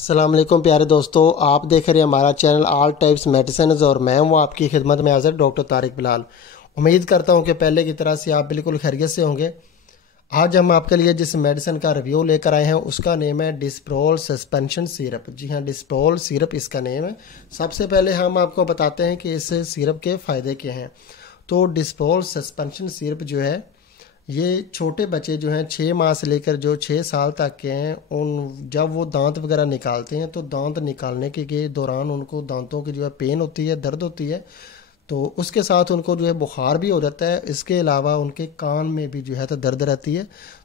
السلام علیکم پیارے دوستو، آپ دیکھ رہے ہیں ہمارا چینل آل ٹائپس میڈیسنز اور میں ہوں آپ کی خدمت میں حاضر ڈاکٹر طارق بلال۔ امید کرتا ہوں کہ پہلے کی طرح سے آپ بالکل خیریت سے ہوں گے۔ آج ہم آپ کے لیے جس میڈیسن کا ریویو لے کر آئے ہیں اس کا نیم ہے ڈسپرول سسپینشن سیرپ۔ جی ہاں، ڈسپرول سیرپ اس کا نیم ہے۔ سب سے پہلے ہم آپ کو بتاتے ہیں کہ اس سیرپ کے فائدے کیا ہیں۔ تو ڈسپرول سسپینشن سیرپ جو ہے، یہ چھوٹے بچے جو ہیں 6 ماہ سے لے کر جو 6 سال تک کے ہیں، جب وہ دانت وغیرہ نکالتے ہیں تو دانت نکالنے کے دوران ان کو دانتوں کی جو ہے پین ہوتی ہے، درد ہوتی ہے، تو اس کے ساتھ ان کو جو ہے بخار بھی ہو جاتا ہے۔ اس کے علاوہ ان کے کان میں بھی جو ہے تو درد رہتی ہے۔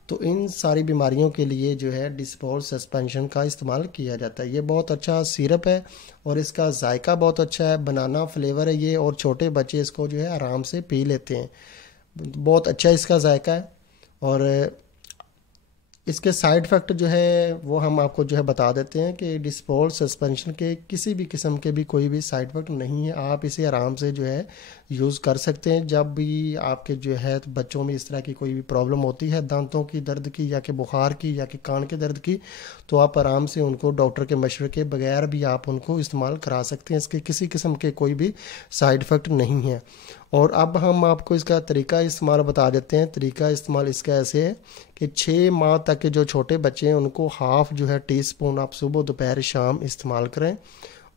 تو ان ساری بیماریوں کے لیے جو ہے ڈسپرول سسپینشن کا استعمال کیا جاتا ہے۔ یہ بہت اچھا سیرپ ہے اور اس کا ذائقہ بہت اچھا ہے، بنانا فلیور ہے یہ، اور چھوٹے بچے اس کو جو ہے آرام سے پی لیتے ہیں۔ بہت اچھا اس کا ذائقہ ہے، اور اس کے سائیڈ افیکٹ جو ہے وہ ہم آپ کو جو ہے بتا دیتے ہیں کہ ڈسپرول سسپینشن کے کسی بھی قسم کے بھی کوئی بھی سائیڈ افیکٹ نہیں ہے۔ آپ اسے آرام سے جو ہے یوز کر سکتے ہیں۔ جب بھی آپ کے جو ہے بچوں میں اس طرح کی کوئی بھی پرابلم ہوتی ہے، دانتوں کی درد کی یا کہ بخار کی یا کہ کان کے درد کی، تو آپ آرام سے ان کو ڈاکٹر کے مشورے کے بغیر بھی آپ ان کو استعمال کرا سکتے ہیں۔ اس کے کسی قسم کے کوئی بھی سائیڈ افیکٹ نہیں ہے۔ اور اب ہم آپ کو اس کا طریقہ استعمال بتا دیتے ہیں۔ طریقہ استعمال اس کا ایسے ہے کہ 6 ماہ تک کے جو چھوٹے بچے ہیں ان کو ہاف جو ہے ٹی سپون آپ صبح دوپہر شام استعمال کریں،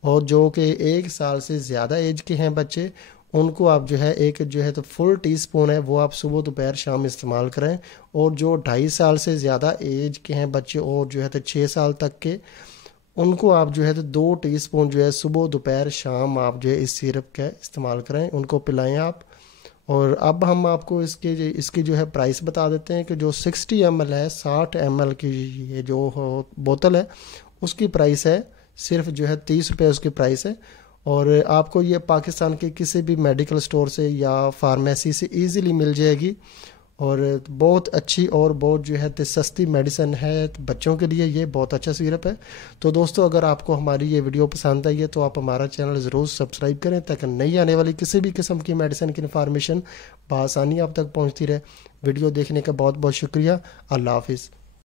اور جو کہ 1 سال سے زیادہ ایج کے ہیں بچے، ان کو آپ جو ہے ایک جو ہے تو فل ٹی سپون ہے وہ آپ صبح دوپہر شام استعمال کریں، اور جو 2.5 سال سے زیادہ ایج کے ہیں بچے اور جو ہے تو 6 سال تک کے، ان کو آپ جو ہے تو 2 ٹی سپون جو ہے صبح دوپہر شام آپ جو ہے اس سیرپ کا استعمال کریں، ان کو پلائیں آپ۔ اور اب ہم آپ کو اس کی جو ہے پرائس بتا دیتے ہیں کہ جو 60 ml ہے، 60 ml کی یہ جو بوتل ہے، اس کی پرائس ہے صرف جو ہے 30 روپے اس کی پرائس ہے، اور آپ کو یہ پاکستان کے کسی بھی میڈیکل سٹور سے یا فارمیسی سے ایزیلی مل جائے گی، اور بہت اچھی اور بہت جو ہے سستی میڈیسن ہے بچوں کے لیے۔ یہ بہت اچھا سیرپ ہے۔ تو دوستو، اگر آپ کو ہماری یہ ویڈیو پسند آئی ہے تو آپ ہمارا چینل ضرور سبسکرائب کریں تاکہ نئی آنے والی کسی بھی قسم کی میڈیسن کی انفارمیشن بآسانی آپ تک پہنچتی رہے۔ ویڈیو دیکھنے کا بہت بہت شکریہ۔ اللہ حافظ۔